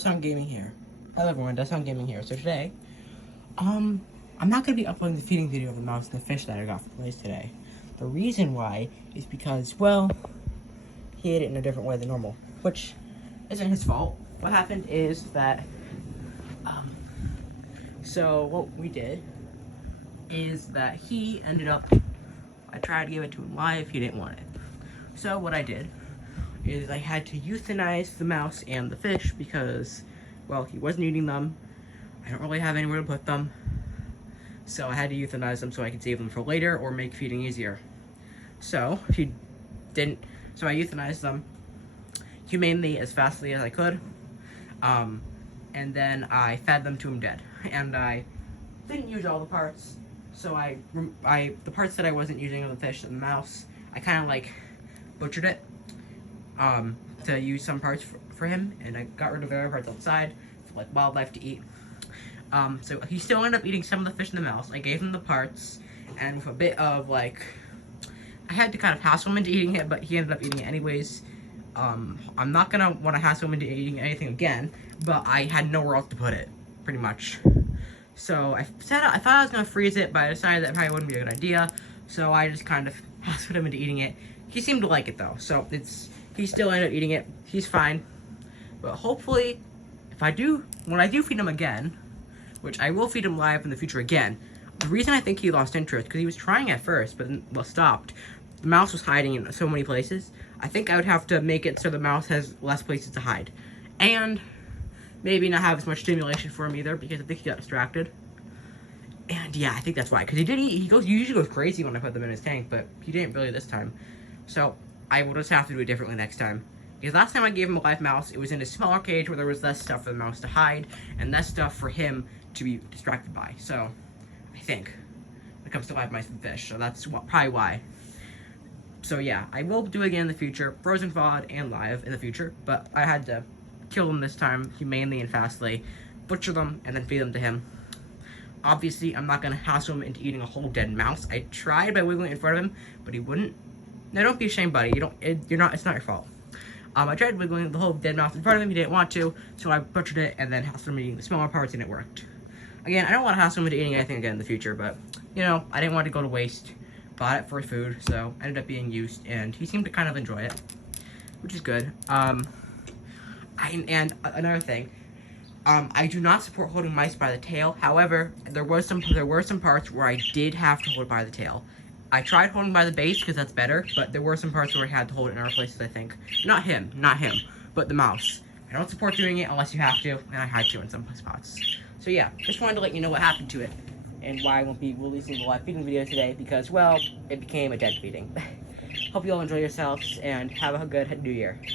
Sound Gaming here. Hello everyone, Sound Gaming here. So today, I'm not going to be uploading the feeding video of the mouse and the fish that I got from Blaze today. The reason why is because, well, he ate it in a different way than normal, which isn't his fault. What happened is that, so what we did is that he ended up, I tried to give it to him live, he didn't want it. So what I did is I had to euthanize the mouse and the fish because, well, he wasn't eating them. I don't really have anywhere to put them. So I had to euthanize them so I could save them for later or make feeding easier. So I euthanized them humanely as fastly as I could. And then I fed them to him dead. And I didn't use all the parts. So the parts that I wasn't using of the fish and the mouse, I kind of like butchered it. To use some parts for him, and I got rid of the other parts outside for like wildlife to eat. So he still ended up eating some of the fish and the mouse. I gave him the parts, and with a bit of like, I had to kind of hassle him into eating it, but he ended up eating it anyways. I'm not gonna want to hassle him into eating anything again, but I had nowhere else to put it, pretty much. So I thought I was gonna freeze it, but I decided that probably wouldn't be a good idea. So I just kind of hassled him into eating it. He seemed to like it though, so he still ended up eating it. He's fine. But hopefully, when I do feed him again, which I will feed him live in the future again, the reason I think he lost interest, because he was trying at first, but then stopped. The mouse was hiding in so many places. I think I would have to make it so the mouse has less places to hide. And maybe not have as much stimulation for him either, because I think he got distracted. And yeah, I think that's why. Because he usually goes crazy when I put them in his tank, but he didn't really this time. So I will just have to do it differently next time. Because last time I gave him a live mouse, it was in a smaller cage where there was less stuff for the mouse to hide, and less stuff for him to be distracted by. So, I think, when it comes to live mice and fish, so that's probably why. So yeah, I will do it again in the future, frozen VOD and live in the future, but I had to kill them this time, humanely and fastly, butcher them, and then feed them to him. Obviously, I'm not going to hassle him into eating a whole dead mouse. I tried by wiggling it in front of him, but he wouldn't. Now, don't be ashamed, buddy. It's not your fault. I tried wiggling the whole dead mouse in front of him. He didn't want to, so I butchered it and then hassled him eating the smaller parts, and it worked. Again, I don't want to hassle him into eating anything again in the future, but, you know, I didn't want to go to waste. Bought it for food, so ended up being used, and he seemed to kind of enjoy it, which is good. And another thing, I do not support holding mice by the tail. However, there were some parts where I did have to hold by the tail. I tried holding by the base because that's better, but there were some parts where I had to hold it in other places, I think. Not him, but the mouse. I don't support doing it unless you have to, and I had to in some spots. So yeah, just wanted to let you know what happened to it, and why I won't be releasing the live feeding video today, because, well, it became a dead feeding. Hope you all enjoy yourselves, and have a good New Year.